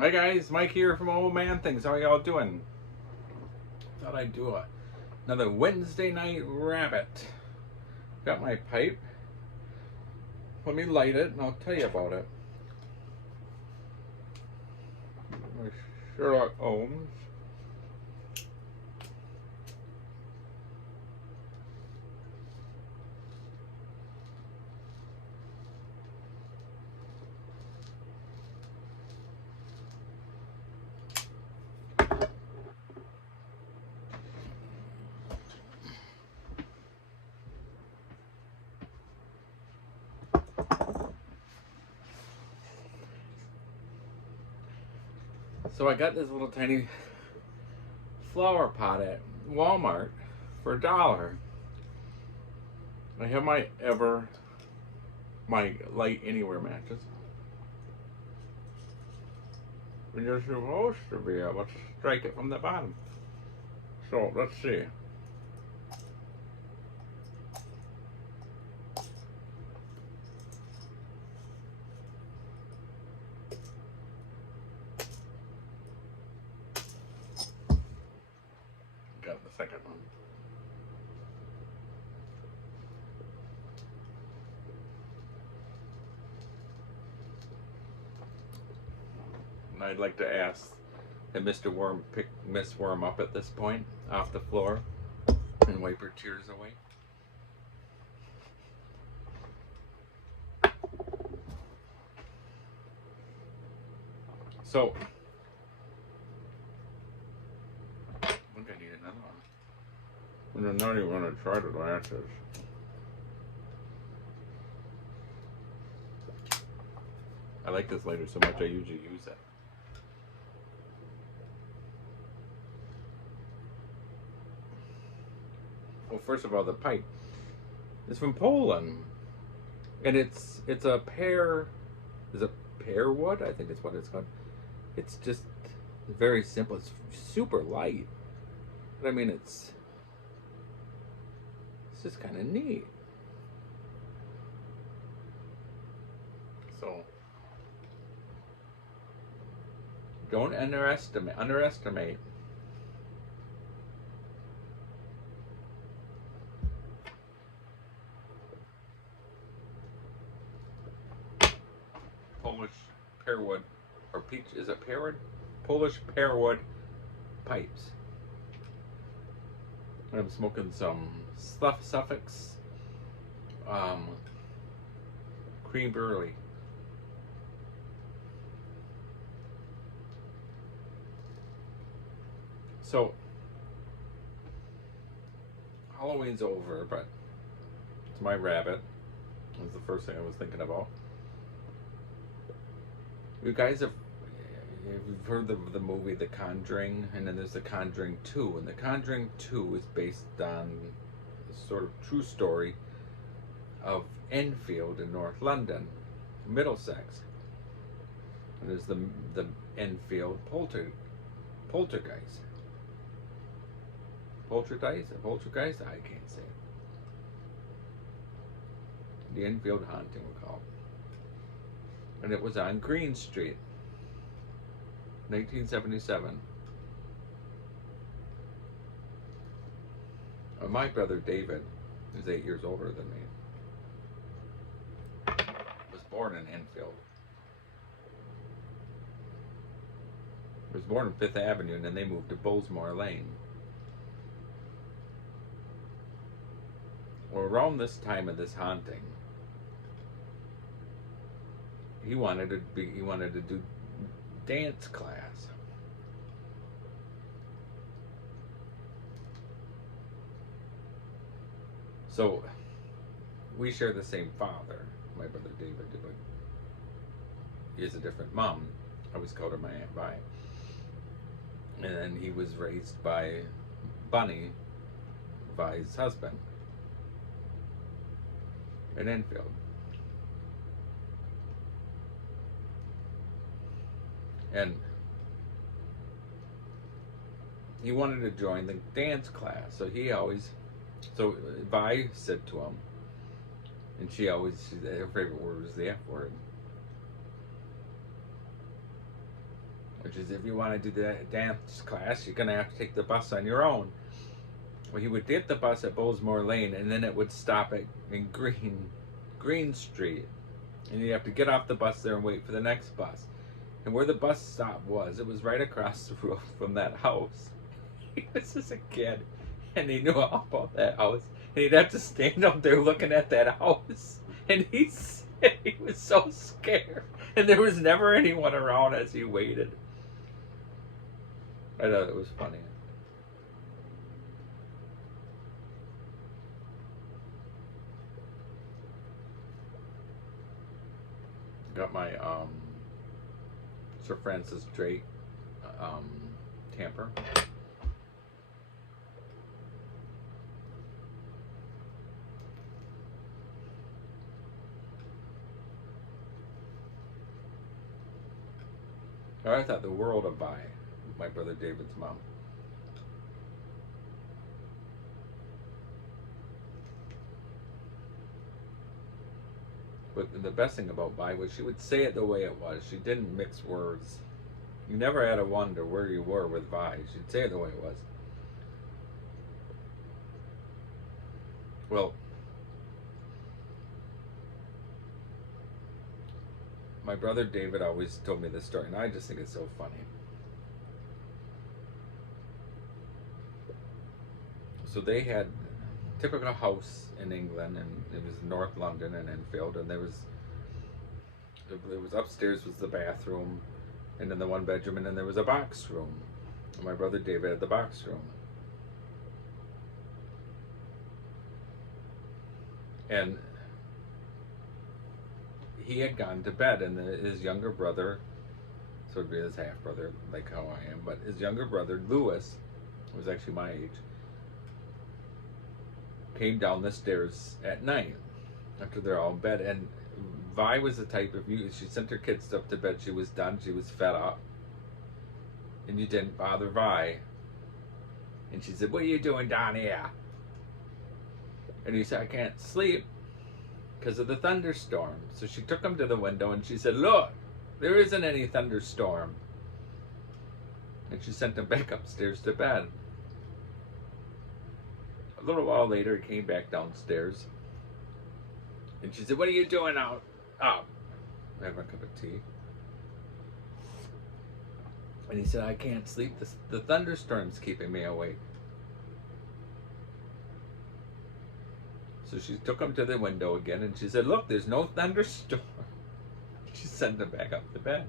Hi guys, Mike here from Old Man Things. How y'all doing? Thought I'd do another Wednesday night rabbit. Got my pipe. Let me light it and I'll tell you about it. My Sherlock Holmes. So I got this little tiny flower pot at Walmart for $1. I have my Light Anywhere matches. And you're supposed to be able to strike it from the bottom. So let's see. Got the second one. And I'd like to ask that Mr. Worm pick Miss Worm up at this point off the floor and wipe her tears away. So, I think I need another one. And I'm not even going to try the glasses. I like this lighter so much I usually use it. Well, first of all, the pipe is from Poland, and it's a pear. Is it pear wood? I think it's what it's called. It's just very simple. It's super light, but I mean it's just kind of neat. So don't underestimate. Polish pearwood or peach, is it pearwood? Polish pearwood pipes. I'm smoking some Suffolk's cream burley. So Halloween's over, but it's my rabbit. Was the first thing I was thinking about. You guys have you've heard of the movie The Conjuring, and then there's The Conjuring 2, and The Conjuring 2 is based on a sort of true story of Enfield in North London, Middlesex. And there's the Enfield poltergeist. Poltergeist? I can't say it. The Enfield haunting, we call it. And it was on Green Street, 1977. My brother David, who's 8 years older than me, was born in Enfield. He was born in Fifth Avenue, and then they moved to Bowlesmore Lane. Well, around this time of this haunting, he wanted to do dance class. So we share the same father, my brother David, but he has a different mom. I was called her my Aunt Vi. And then he was raised by Bunny, Vi's husband, in Enfield. And he wanted to join the dance class, so Vi said to him, and her favorite word was the F word. which is if you want to do the dance class, you're going to have to take the bus on your own. Well, he would get the bus at Bowlesmore Lane, and then it would stop at in Green Street, and you have to get off the bus there and wait for the next bus. And where the bus stop was, it was right across the road from that house. He was just a kid, and he knew all about that house. And he'd have to stand up there looking at that house, and he said he was so scared, and there was never anyone around as he waited. I thought it was funny. Got my Sir Francis Drake tamper. I thought the world of Vi, my brother David's mom. But the best thing about Vi was she would say it the way it was. She didn't mix words. You never had to wonder where you were with Vi. She'd say it the way it was. Well, my brother David always told me this story, and I just think it's so funny. So they had a typical house in England, and it was North London and Enfield, and there was upstairs was the bathroom, and then the one bedroom, and then there was a box room. And my brother David had the box room. And he had gone to bed, and his younger brother, so it'd be his half brother, like how I am, but his younger brother, Lewis, who was actually my age, came down the stairs at night after they're all in bed. And Vi was the type of she sent her kids up to bed, she was done, she was fed up, and you didn't bother Vi. And she said, "What are you doing down here?" And he said, "I can't sleep because of the thunderstorm." So she took him to the window and she said, "Look, there isn't any thunderstorm." And she sent him back upstairs to bed. A little while later, he came back downstairs, and she said, "What are you doing out up?" I have a cup of tea. And he said, "I can't sleep. The thunderstorm's keeping me awake." So she took him to the window again, and she said, "Look, there's no thunderstorm." She sent him back up to bed.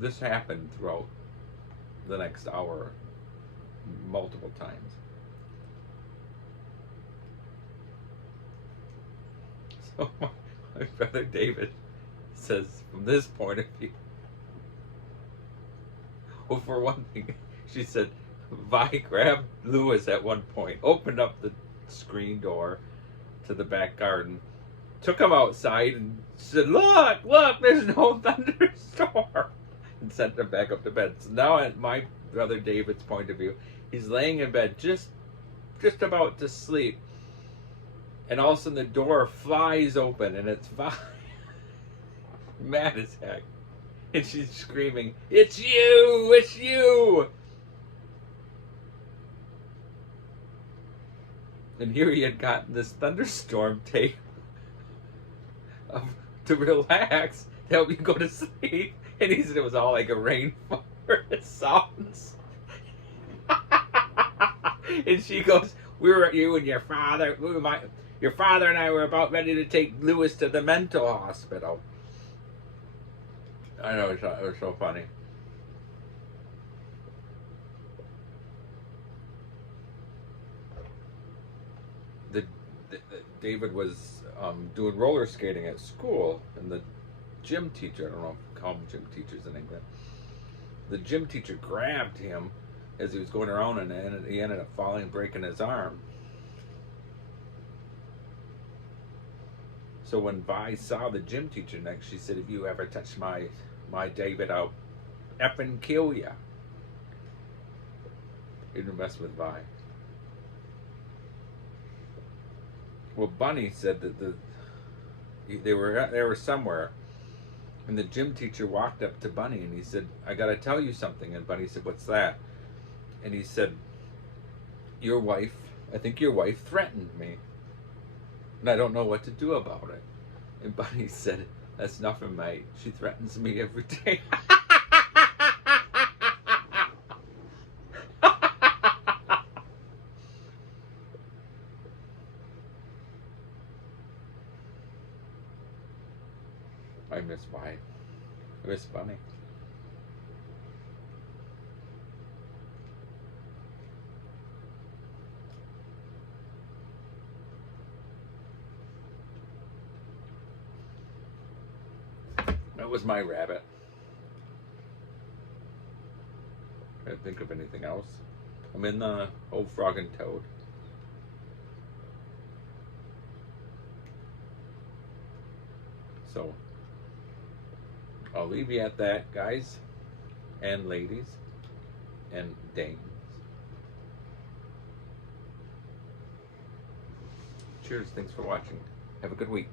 This happened throughout the next hour multiple times. So my brother David says, from this point of view, well, for one thing, she said, Vi grabbed Lewis at one point, opened up the screen door to the back garden, took him outside, and said, look, there's no thunderstorm," and sent him back up to bed. So now, at my brother David's point of view, he's laying in bed just about to sleep, and all of a sudden the door flies open, and it's Vi, mad as heck, and she's screaming, "It's you! It's you!" And here he had gotten this thunderstorm tape to relax, to help you go to sleep. And he said it was all like a rainforest sounds. And she goes, you and your father, your father and I were about ready to take Lewis to the mental hospital." I know, it was so funny. David was doing roller skating at school, and the gym teacher, I don't know if you call them gym teachers in England, the gym teacher grabbed him as he was going around, and he ended up falling and breaking his arm. So when Vi saw the gym teacher next, she said, "If you ever touch my David, I'll effing kill ya." He didn't mess with Vi. Well, Bunny said that They were somewhere, and the gym teacher walked up to Bunny and he said, "I gotta tell you something." And Bunny said, "What's that?" And he said, "Your wife, I think your wife threatened me, and I don't know what to do about it." And Bunny said, "That's nothing, mate. She threatens me every day." I miss Bunny. I miss Bunny. That was my rabbit. I can't think of anything else. I'm in the Old Frog and Toad. So I'll leave you at that, guys and ladies and dames. Cheers. Thanks for watching. Have a good week.